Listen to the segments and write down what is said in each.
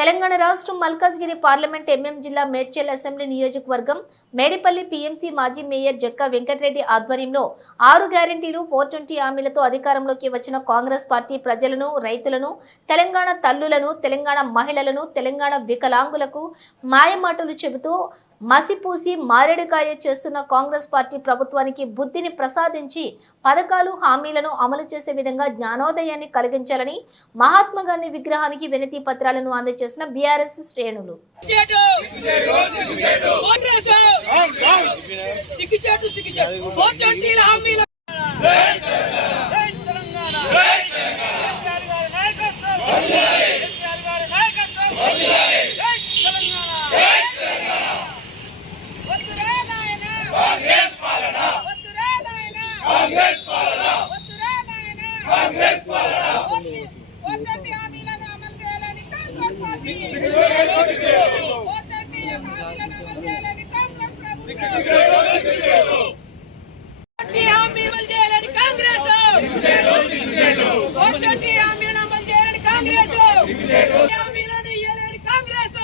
తెలంగాణ రాష్ట్రం Malkajgiri parliament MM జిల్లా Medchal assembly నియోజకవర్గం మేడిపల్లి పీఎంసీ మాజీ మేయర్ జక్క వెంకటరెడ్డి ఆధ్వర్యంలో ఆరు గ్యారంటీలు ఫోర్ ట్వంటీ హామీలతో అధికారంలోకి వచ్చిన కాంగ్రెస్ పార్టీ ప్రజలను రైతులను తెలంగాణ తల్లులను తెలంగాణ మహిళలను తెలంగాణ వికలాంగులకు మాయమాటలు చెబుతూ మసిపూసి మారేడుకాయ చేస్తున్న కాంగ్రెస్ పార్టీ ప్రభుత్వానికి బుద్ధిని ప్రసాదించి పథకాలు హామీలను అమలు చేసే విధంగా జ్ఞానోదయాన్ని కలిగించాలని మహాత్మా గాంధీ విగ్రహానికి వినతి పత్రాలను అందజేసిన బీఆర్ఎస్ శ్రేణులు. సిగ్గుచేటు! సిగ్గుచేటు సిగ్గుచేటు ఓట్ ట్వంటీల హామీల వద్దురా నాయనా కాంగ్రెస్ పాలన వద్దురా నాయనా కాంగ్రెస్ పాలన వద్దురా నాయనా కాంగ్రెస్ పాలన ఓటంటి హామీలను అమలు చేయాలని కాంగ్రెస్ పార్టీ ఓటంటి హామీలను అమలు చేయాలని కాంగ్రెస్ ప్రభుత్వం ట్వంటీ హామీలు అమలు చేయాలని కాంగ్రెస్ ఓట్ ట్వంటీ హామీలను అమలు చేయాలని కాంగ్రెస్ హామీలను ఇయ్యాలని కాంగ్రెస్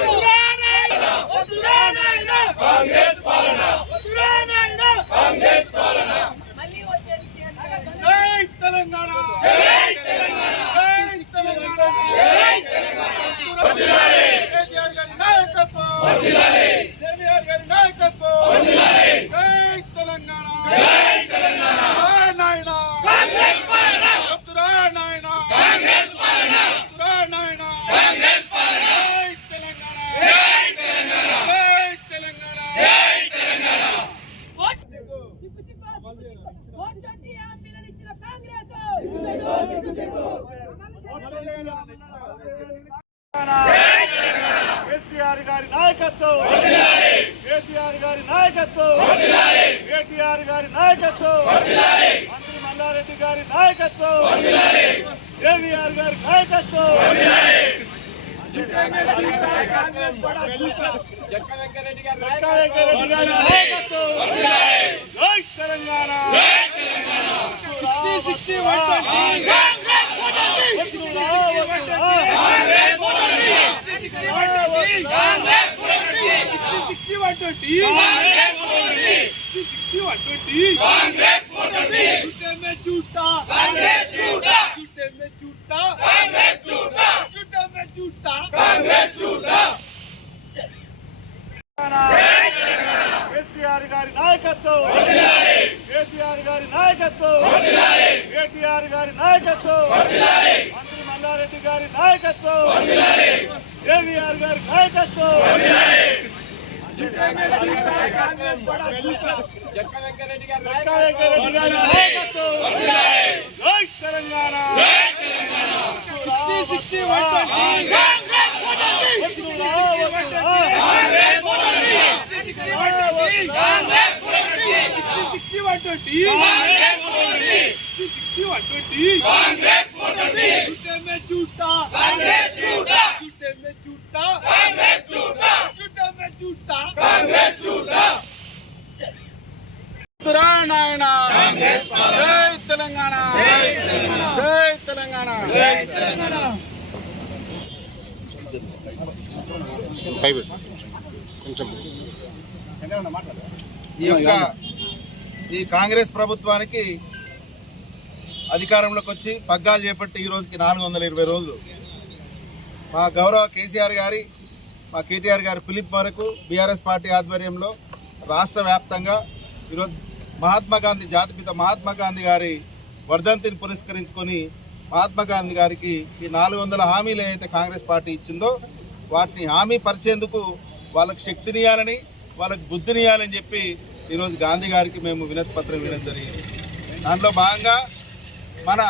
వద్దురా నాయనా వద్దురా నాయనా కాంగ్రెస్ పాలన వద్దురా నాయనా కాంగ్రెస్ పాలన మళ్ళీ వచ్చేది కేసీఆర్. జై తెలంగాణ జై తెలంగాణ జై తెలంగాణ జై తెలంగాణ వర్ధిల్లాలి కేసీఆర్ గారి నాయకత్వం వర్ధిల్లాలి కేసీఆర్ గారి నాయకత్వం జై తెలంగాణ నాయన నాయన నాయన కాంగ్రెస్ గారి నాయకత్వం. కేసీఆర్ గారి నాయకత్వం. కేటీఆర్ గారి నాయకత్వం. మంత్రి మల్లారెడ్డి గారి నాయకత్వం. కేవీఆర్ గారి నాయకత్వం. జక్కా వెంకరెడ్డి గారి నాయకత్వం. 360 120 कांग्रेस 360 120 कांग्रेस 120 झूठे में झूठा कांग्रेस झूठा झूठे में झूठा कांग्रेस झूठा झूठे में झूठा कांग्रेस झूठा కేసీఆర్ గారి నాయకత్వం కేసీఆర్ గారి నాయకత్వం కేటీఆర్ గారి నాయకత్వం మంత్రి మల్లారెడ్డి గారి నాయకత్వం కేవీఆర్ గారి నాయకత్వం Telangana sixty sixty one sixty one twenty sixty one twenty జై తెలంగాణ. జై తెలంగాణ. జై తెలంగాణ. ఈ యొక్క ఈ కాంగ్రెస్ ప్రభుత్వానికి అధికారంలోకి వచ్చి పగ్గాలు చేపట్టి ఈ రోజుకి నాలుగు వందల ఇరవై రోజులు. మా గౌరవ కేసీఆర్ గారి మా కేటీఆర్ గారి పిలుపు మేరకు బీఆర్ఎస్ పార్టీ ఆధ్వర్యంలో రాష్ట్ర వ్యాప్తంగా ఈరోజు మహాత్మా గాంధీ జాతిపిత మహాత్మా గాంధీ గారి వర్ధంతిని పురస్కరించుకొని మహాత్మా గాంధీ గారికి ఈ నాలుగు వందల హామీలు ఏదైతే కాంగ్రెస్ పార్టీ ఇచ్చిందో వాటిని హామీ పరిచేందుకు వాళ్ళకు శక్తినియాలని వాళ్ళకు బుద్ధినియాలని చెప్పి ఈరోజు గాంధీ గారికి మేము వినతి పత్రం ఇవ్వడం జరిగింది. దాంట్లో భాగంగా మన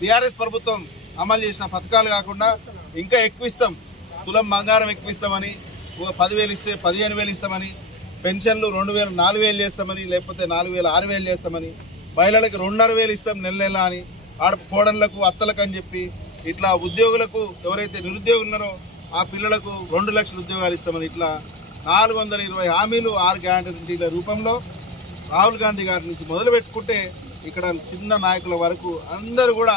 బీఆర్ఎస్ ప్రభుత్వం అమలు చేసిన పథకాలు కాకుండా ఇంకా ఎక్కువ ఇస్తాం. తులం బంగారం ఎక్కువ ఇస్తామని ఒక పదివేలు ఇస్తే పదిహేను వేలు ఇస్తామని పెన్షన్లు రెండు వేలు నాలుగు వేలు చేస్తామని లేకపోతే నాలుగు వేలు ఆరు వేలు చేస్తామని మహిళలకు రెండున్నర వేలు ఇస్తాం నెల నెల అని ఆడ కోడళ్ళకు అత్తలకు అని చెప్పి ఇట్లా ఉద్యోగులకు ఎవరైతే నిరుద్యోగులు ఉన్నారో ఆ పిల్లలకు రెండు లక్షల ఉద్యోగాలు ఇస్తామని ఇట్లా నాలుగు వందల ఇరవై హామీలు ఆరు గ్యారంటీల రూపంలో రాహుల్ గాంధీ గారి నుంచి మొదలు పెట్టుకుంటే ఇక్కడ చిన్న నాయకుల వరకు అందరూ కూడా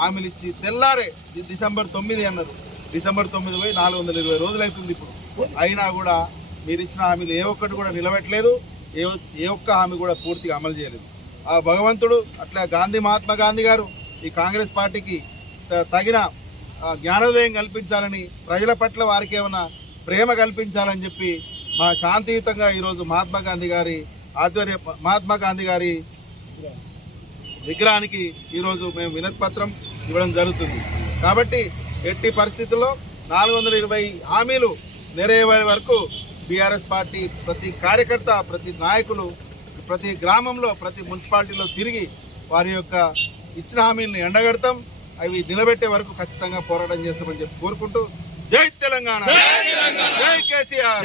హామీలు ఇచ్చి తెల్లారే డిసెంబర్ తొమ్మిది అన్నారు. డిసెంబర్ తొమ్మిది పోయి నాలుగు వందల ఇరవై రోజులు అవుతుంది ఇప్పుడు. అయినా కూడా మీరు ఇచ్చిన హామీలు ఏ ఒక్కటి కూడా నిలబెట్టలేదు ఏ ఏ ఒక్క హామీ కూడా పూర్తిగా అమలు చేయలేదు. ఆ భగవంతుడు అట్లా గాంధీ మహాత్మా గాంధీ గారు ఈ కాంగ్రెస్ పార్టీకి త- తగిన జ్ఞానోదయం కల్పించాలని ప్రజల పట్ల వారికి ఏమైనా ప్రేమ కల్పించాలని చెప్పి మా శాంతియుతంగా ఈరోజు మహాత్మా గాంధీ గారి ఆధ్వర్య మహాత్మా గాంధీ గారి విగ్రహానికి ఈరోజు మేము వినతిపత్రం ఇవ్వడం జరుగుతుంది. కాబట్టి ఎట్టి పరిస్థితుల్లో నాలుగు వందల ఇరవై హామీలు నెరవేరే వరకు బీఆర్ఎస్ పార్టీ ప్రతి కార్యకర్త ప్రతి నాయకులు ప్రతి గ్రామంలో ప్రతి మున్సిపాలిటీలో తిరిగి వారి యొక్క ఇచ్చిన హామీలను ఎండగడతాం. అవి నిలబెట్టే వరకు ఖచ్చితంగా పోరాటం చేస్తామని చెప్పి కోరుకుంటూ జై తెలంగాణ. జై కేసీఆర్.